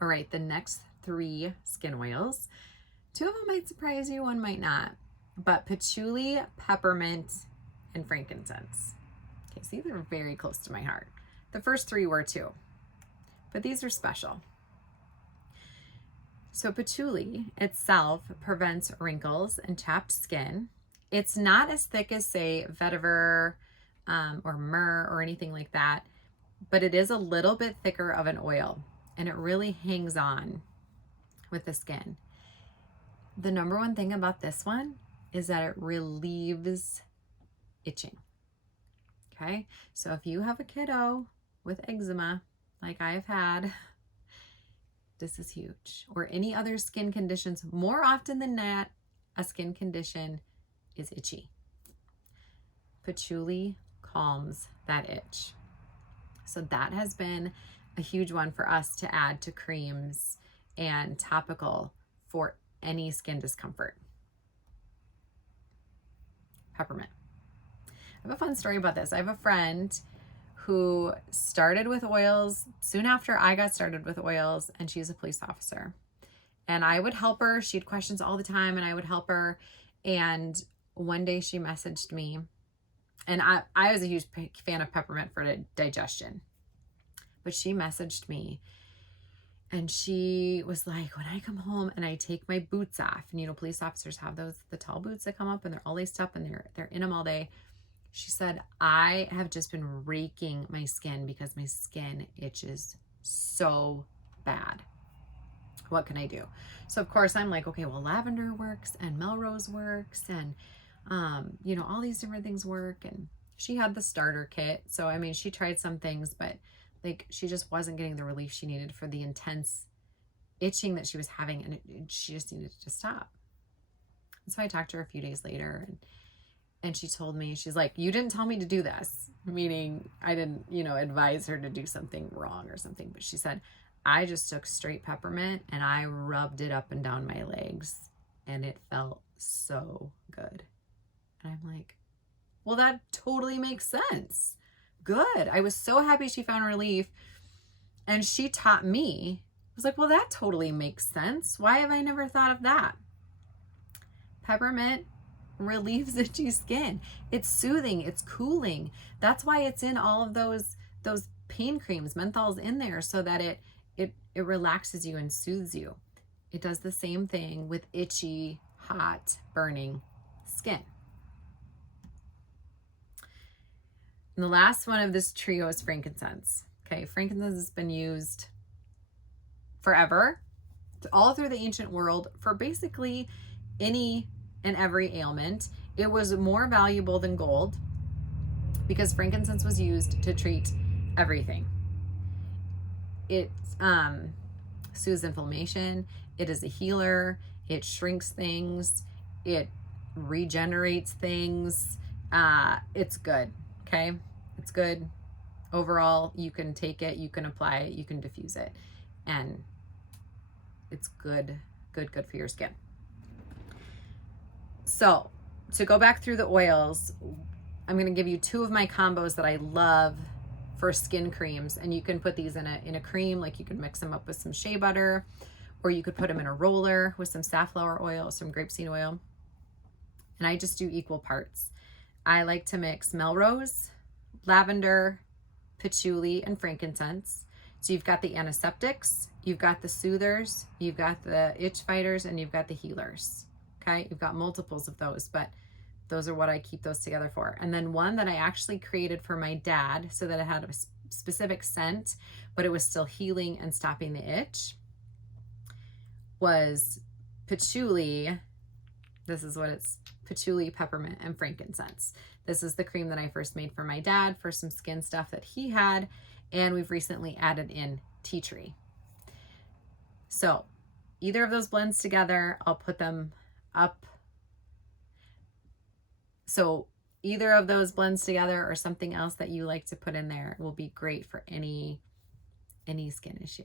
All right, the next 3 skin oils, 2 of them might surprise you, 1 might not, but patchouli, peppermint, and frankincense. Okay, so these are very close to my heart. The first 3 were too, but these are special. So patchouli itself prevents wrinkles and chapped skin. It's not as thick as, say, vetiver or myrrh or anything like that, but it is a little bit thicker of an oil, and it really hangs on with the skin. The number one thing about this one is that it relieves itching. Okay, so if you have a kiddo with eczema, like I've had, this is huge. Or any other skin conditions, more often than not, a skin condition is itchy. Patchouli calms that itch. So that has been a huge one for us to add to creams and topical for any skin discomfort. Peppermint. I have a fun story about this. I have a friend who started with oils soon after I got started with oils, and she's a police officer. And I would help her. She had questions all the time, and I would help her. And one day she messaged me, and I was a huge fan of peppermint for digestion, but she messaged me, and she was like, when I come home and I take my boots off, and you know, police officers have the tall boots that come up and they're all laced up and they're in them all day. She said, I have just been raking my skin because my skin itches so bad. What can I do? So of course I'm like, okay, well, lavender works and Melrose works, and you know, all these different things work. And she had the starter kit. So I mean, she tried some things, but like she just wasn't getting the relief she needed for the intense itching that she was having, and she just needed to stop. And so I talked to her a few days later, and she told me, she's like, you didn't tell me to do this, meaning I didn't, you know, advise her to do something wrong or something. But she said, I just took straight peppermint and I rubbed it up and down my legs, and it felt so good. And I'm like, well, that totally makes sense. Good. I was so happy she found relief. And she taught me. I was like, well, that totally makes sense. Why have I never thought of that? Peppermint relieves itchy skin. It's soothing, it's cooling. That's why it's in all of those pain creams. Menthol's in there so that it relaxes you and soothes you. It does the same thing with itchy, hot, burning skin. And the last one of this trio is frankincense. Okay, frankincense has been used forever, all through the ancient world, for basically any and every ailment. It was more valuable than gold because frankincense was used to treat everything. It soothes inflammation. It is a healer. It shrinks things. It regenerates things. It's good. Okay, it's good. Overall, you can take it, you can apply it, you can diffuse it, and it's good for your skin. So to go back through the oils, I'm going to give you 2 of my combos that I love for skin creams, and you can put these in a cream. Like you could mix them up with some shea butter, or you could put them in a roller with some safflower oil, some grapeseed oil. And I just do equal parts. I like to mix Melrose, lavender, patchouli, and frankincense. So you've got the antiseptics, you've got the soothers, you've got the itch fighters, and you've got the healers. Okay, you've got multiples of those, but those are what I keep those together for. And then one that I actually created for my dad so that it had a specific scent, but it was still healing and stopping the itch, was patchouli. This is what it's, patchouli, peppermint, and frankincense. This is the cream that I first made for my dad for some skin stuff that he had, and we've recently added in tea tree. So either of those blends together, I'll put them up. So either of those blends together or something else that you like to put in there will be great for any skin issue.